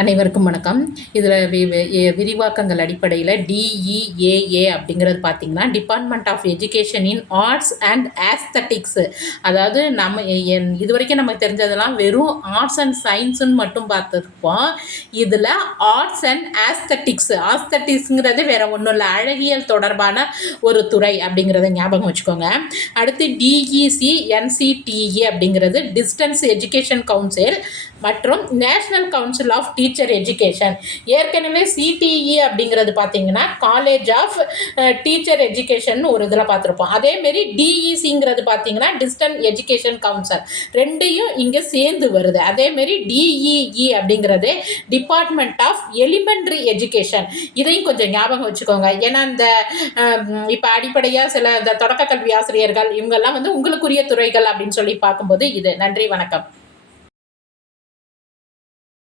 அனைவருக்கும் வணக்கம். இதில் விரிவாக்கங்கள் அடிப்படையில் DEAA அப்படிங்கிறது பார்த்திங்கன்னா department of education in arts and aesthetics. அதாவது நம்ம இது வரைக்கும் நமக்கு தெரிஞ்சதெல்லாம் வெறும் ஆர்ட்ஸ் அண்ட் சயின்ஸுன்னு மட்டும் பார்த்துருப்போம். இதில் ஆர்ட்ஸ் அண்ட் ஆஸ்தட்டிக்ஸுங்கிறது வேறு ஒன்றும் இல்லை, அழகியல் தொடர்பான ஒரு துறை அப்படிங்கிறத ஞாபகம் வச்சுக்கோங்க. அடுத்து DECNCTE அப்படிங்கிறது டிஸ்டன்ஸ் எஜுகேஷன் கவுன்சில் மற்றும் national council of teacher education. ஏற்கனவே CTE அப்படிங்கிறது பார்த்தீங்கன்னா காலேஜ் ஆஃப் டீச்சர் எஜுகேஷன் ஒரு இதில் பார்த்துருப்போம். அதேமாரி DECங்கிறது பார்த்தீங்கன்னா டிஸ்டன்ஸ் எஜுகேஷன் கவுன்சில், ரெண்டையும் இங்கே சேர்ந்து வருது. அதேமாரி DEE அப்படிங்கிறது டிபார்ட்மெண்ட் ஆஃப் எலிமெண்ட்ரி எஜுகேஷன். இதையும் கொஞ்சம் ஞாபகம் வச்சுக்கோங்க. ஏன்னா இந்த இப்போ அடிப்படையாக சில இந்த தொடக்க கல்வி ஆசிரியர்கள் இவங்கெல்லாம் வந்து உங்களுக்குரிய துறைகள் அப்படின்னு சொல்லி பார்க்கும்போது இது. நன்றி, வணக்கம்.